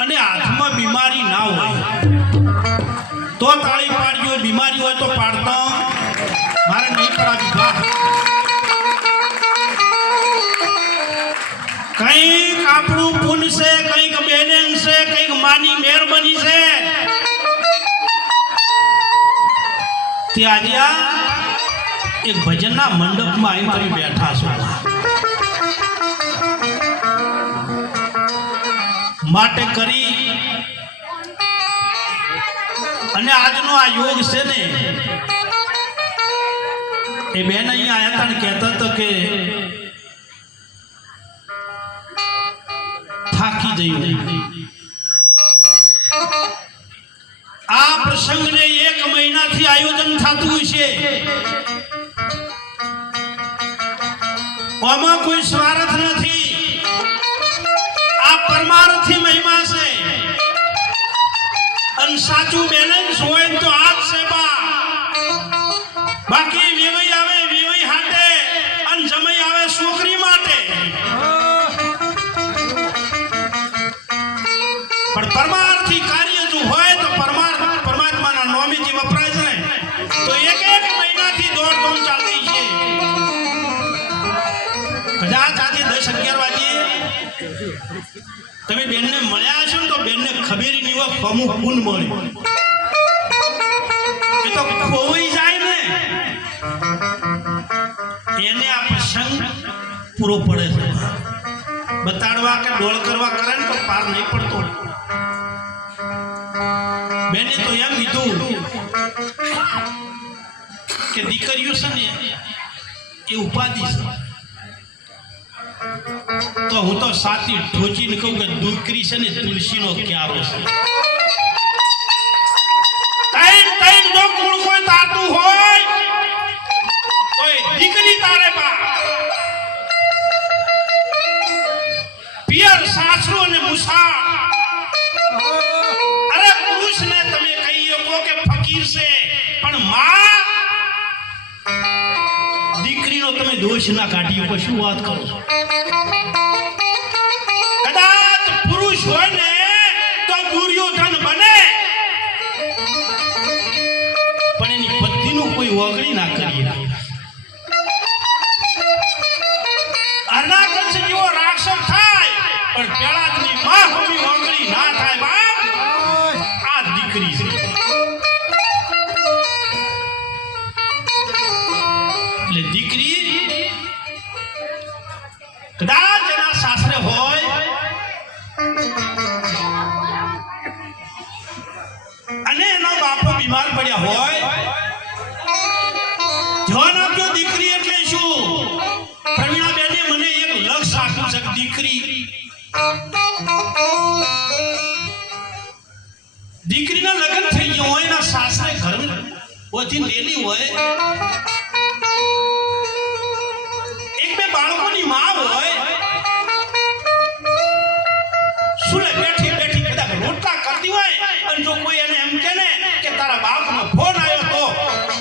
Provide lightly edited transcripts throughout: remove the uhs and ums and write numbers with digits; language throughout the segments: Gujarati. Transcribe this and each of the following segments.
અને હાથમાં બીમારી ના હોય તો તાળી પાડજો, બીમારી હોય તો પાડતો મારે નહીં પડાવી બા. કંઈક આપણું પુન છે, કંઈક બેલેન્સ છે, કંઈક માની મહેરબાની છે. ત્યાં એક ભજનના મંડપમાં આવીને તમે બેઠા છો માટે કરી અને આજનો આ યોગ છે ને એ બેન અહીંયા આવ્યા હતા ને કહેતા હતા કે થાકી જયું. આ પ્રસંગને 1 મહિનાથી આયોજન થતું છે. આમાં કોઈ સ્વાર્થ નથી, આ પરમાર્થી મહિમા છે. અને સાચું બેલેન્સ હોય તો આ જ છે બા. બાકી વેવાઈ આવે વેવાઈ હાટે અને જમાઈ આવે છોકરી માટે. પણ પરમાર્થી કાર્ય જો હોય તો પરમાત્માના નામે જે વપરાય છે ને તો 1 મહિનાથી દોડધામ ચાલતી છે. કદાચ આજે 10-11 વાગે તમે બેનને મળ્યા છો ને તો બેનને ખબર નહીં હોય અમુક ગુણ મળ્યું એ તો ખોવાઈ જાય ને એને આ પ્રસંગ પૂરો પડે છે. બતાડવા કે ડોળ કરવા કરે ને તો પાર નહીં પડતો. બેને તો એમ કીધું કે દીકરીઓ છે ને એ ઉપાધિ છે. તો હું તો સાચી ઠોચીને કહું કે દીકરી છે ને તુલસીનો ક્યારો છે. તૈન જો કુળ કોઈ તાતું હોય તો દીકરી તારે બા. પિયર સાસરો અને મુસા અરે પુરુષને તમે કહી શકો કે ફકીર છે પણ માં દીકરીનો તમે દોષ ના કાઢી શકો. શું વાત કરો છો? કદાચ પુરુષ હોય ને તો દુર્યોધન બને પણ એની પત્નીનું કોઈ ઓગળી ના કરીએ. અનાગત જેવો રાક્ષસ થાય પણ પેલાની માં હોવી ઓગળી ના થાય બાપ. આ દીકરી છે એટલે દીકરી કદાચ એના સાસરે હોય અને એનો બાપો બીમાર પડ્યા હોય ધ્યાન આપજો. દીકરી એટલે શું? પ્રવીણા બેને મને એક લક્ષ્ય આપ્યું છે. દીકરીના લગ્ન થઈ ગયા હોય એના સાસરે ઘર ઓથી લેલી હોય, 1-2 બાળકોની માં હોય, સુલે બેઠી બેઠી કદાચ રોટલા કરતી હોય અને જો કોઈ એને એમ કહે ને કે તારા બાપનો ફોન આવ્યો તો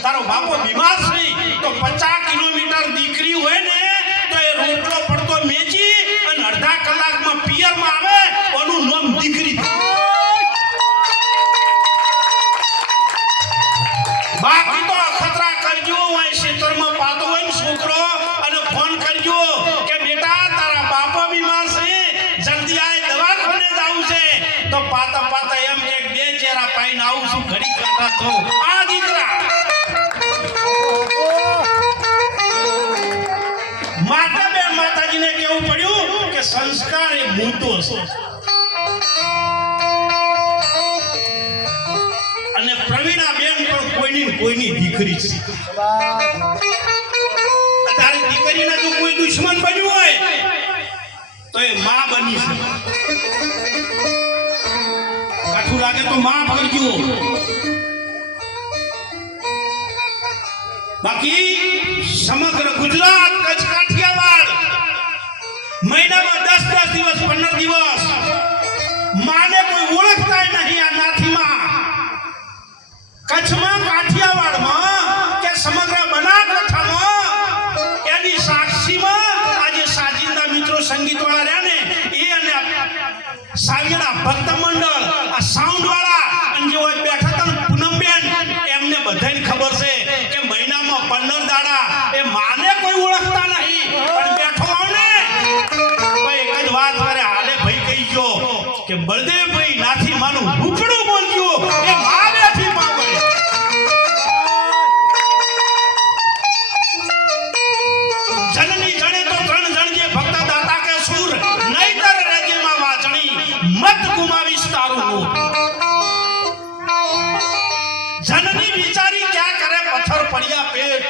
તારો બાપો બીમાર છે તો 50 કિલોમીટર દીકરી હોય ને તો એ રોટલો પડતો મેચી અને અડધા કલાકમાં પિયરમાં આવે. ઓનું નામ દીકરી. બાકી તો ખતરા કરજો હોય ક્ષેત્રમાં પાતો હોય ને છોકરો અને ફોન કરજો કે બેટા તારા બાપા બીમાર છે જલ્દી આય દવાખાને જાવું છે તો પાતા પાતા એમ કે 2 ચેરા પાઈને આવું છું ઘડી કાઢા તો આ દીકરા માતા બે માતાજીને કેવું પડ્યું કે સંસ્કાર એ મૂળતો છે. અને પ્રવીણા બેન પણ કોઈની દીકરી છે. તારી દીકરીના જો કોઈ દુશ્મન બન્યું હોય તો એ માં બની છે. કાઠું લાગે તો માફ કરજો. બાકી સમગ્ર ગુજરાત કચ્છ કાઠિયાવાડ મહિનામાં 10 દિવસ 15 દિવસ માને કોઈ ઓળખતા નહીં. આ નાથીમાં કચ્છમાં કાઠિયાવાડમાં કે સમગ્ર બનાસકાંઠામાં એની સાક્ષીમાં આજે સાજિંદા મિત્રો સંગીતવાળા રહ્યા ને એ અને સાવિયાના ભક્ત મંડળ, આ સાઉન્ડ વાળા અને જે હોય બેઠા હતા ને પૂનમબેન, એમને બધાને ખબર છે કે મહિનામાં 15 દાડા એ માને કોઈ ઓળખતા નહીં, પણ બેઠો આવ ને કોઈ એક જ વાત કરે, હાલે ભાઈ કહી ગયો કે બળદેવભાઈ નાથી માનું રૂપડું બોલજો એ મારેથી પાવડે. જનની જણે તો 3 જણ જે ભક્ત દાતા કે સુર, નહીતર રાજ્યમાં વાચણી મત ગુમાવીશ તારું રૂપ. જનની બિચારી ક્યાં કરે પથ્થર પડ્યા પેટ,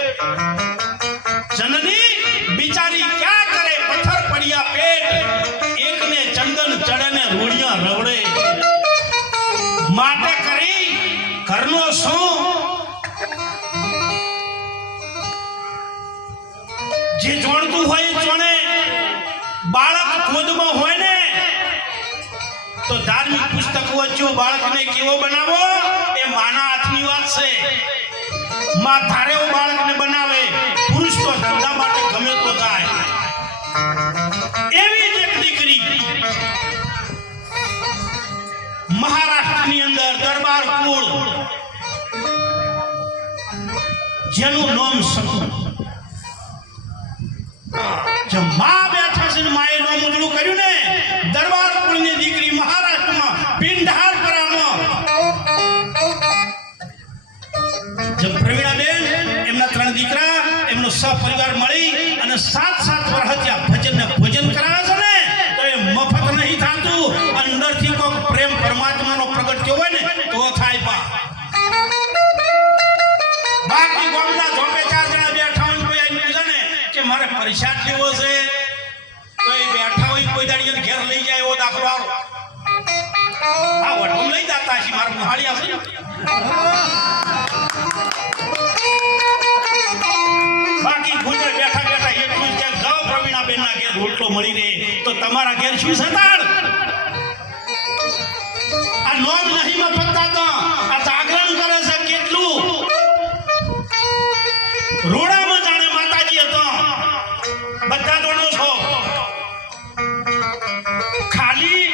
જનની બિચારી ક્યાં કરે પથ્થર પડ્યા પેટ, એકને ચંદન ચડે ને રૂડિયા રવડે. માટે કરી ઘરનો શું જે જોણતું હોય જોણે. બાળક ખુદમાં હોય ને તો ધાર્મિક પુસ્તકો વાંચ્યો, બાળકને કેવો બનાવો એ માના હાથની વાત છે. માં ધારે એવું બાળકને બનાવે, પુરુષ તો ધંધા માટે ગમે તો જાય. એવી જ એક દીકરી મહારાષ્ટ્રની અંદર દરબાર કુળ, જેનું નામ શકું. જો માં બેઠા છે ને માએ નામ ઉજળું કર્યું ને, દરબાર કુળની દીકરી મહારાષ્ટ્રમાં પિંઢારપરામાં જે પ્રવીણાબેન, એમના 3 દીકરા, એમનો સહપરિવાર મળી અને 7 વર્ષ ત્યાં ભજન ને ભોજન કરાવે છે ને, તો એ મફત નહીં થતું. અંદરથી કોઈ પ્રેમ પરમાત્માનો પ્રગટ થયો હોય ને તો થાય. બાકી ગામના ધોપે 4 જણા બેઠા હોય, કોઈ આવીને પૂછે ને કે મારે પરીક્ષા લેવો છે, તો એ બેઠા હોય કોઈ દાડી ઘેર લઈ જાય એવો દાખલો આવો. હા, વડમ લઈ જતા છે મારા મુહાળી આવશે. બાકી ગુજર બેઠા બેઠા એટલું જ જાઓ પ્રવીણાબેન ના ઘેર રોટલો મળી રહે તો તમારા ઘેર શું સતાડ. આ નોમ નહીં મફતતા તો આ જાગરણ કરે છે કેટલું. રોડામાં જાણે માતાજી હતો, બધા જોડો છો. ખાલી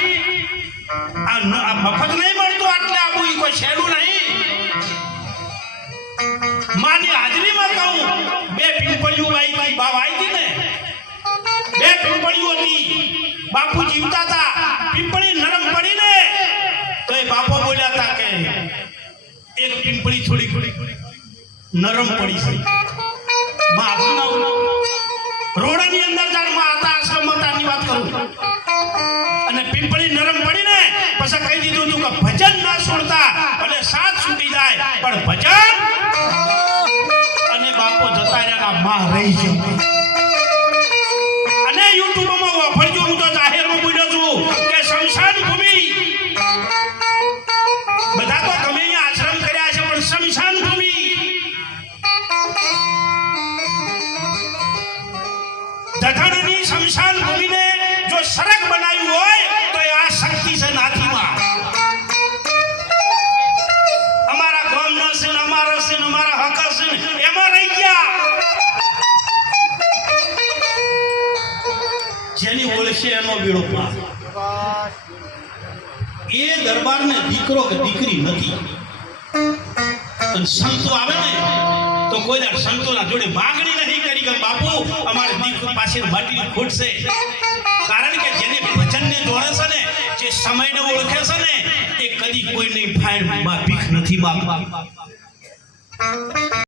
આ મફત નહીં મળતું, આટલે આવું કોઈ શેરું નહીં. માની હાજરીમાં કહું, 2 પીપળીઓ આવી, બાપ આવી હતી ને, 2 પીપળીઓ હતી. બાપુ જીવતા હતા, પીપળી નરમ પડી ને તો એ બાપો બોલ્યા હતા કે એક પીપળી થોડી નરમ પડી છે. રોડની અંદર જાણ માં હતા, આશ્રમ હતાની વાત કરું, અને પીપળી નરમ પડી ને પછી કહી દીધું તું કે ભજન ના છોડતા, ભલે 7 છૂટી જાય પણ ભજન. અને બાપો જતા રહ્યા, માં રહી છે. અને યુટ્યુબમાં વાપરજો, હું તો જાહેરમાં બોલ્યો છું કે શમશાન ભૂમિ, બધા તો ગમે અહીંયા આશ્રમ કર્યા છે, પણ શમશાન ભૂમિ દધણની શમશાન ભૂમિને જો સરગ બનાવ્યું હોય તો એ આ શક્તિ છે નાથીમાં. અમારા ગામના છે, અમારા છે, અમારા હક છે, એમાં રહી ગયા. જેની ઓળખે એનો બેડો પાર. એ દરબારને દીકરો કે દીકરી નથી. અને સંતો આવે ને તો કોઈ દર સંતોના જોડે માગણી નહીં કરી કે બાપુ અમારે દીકરો પાસે માટીની ખોટ છે. કારણ કે જેને ભજનને જોડે છે ને, જે સમયને ઓળખે છે ને, એ કદી કોઈ નહીં ફાયર ભીખ નથી માગતા.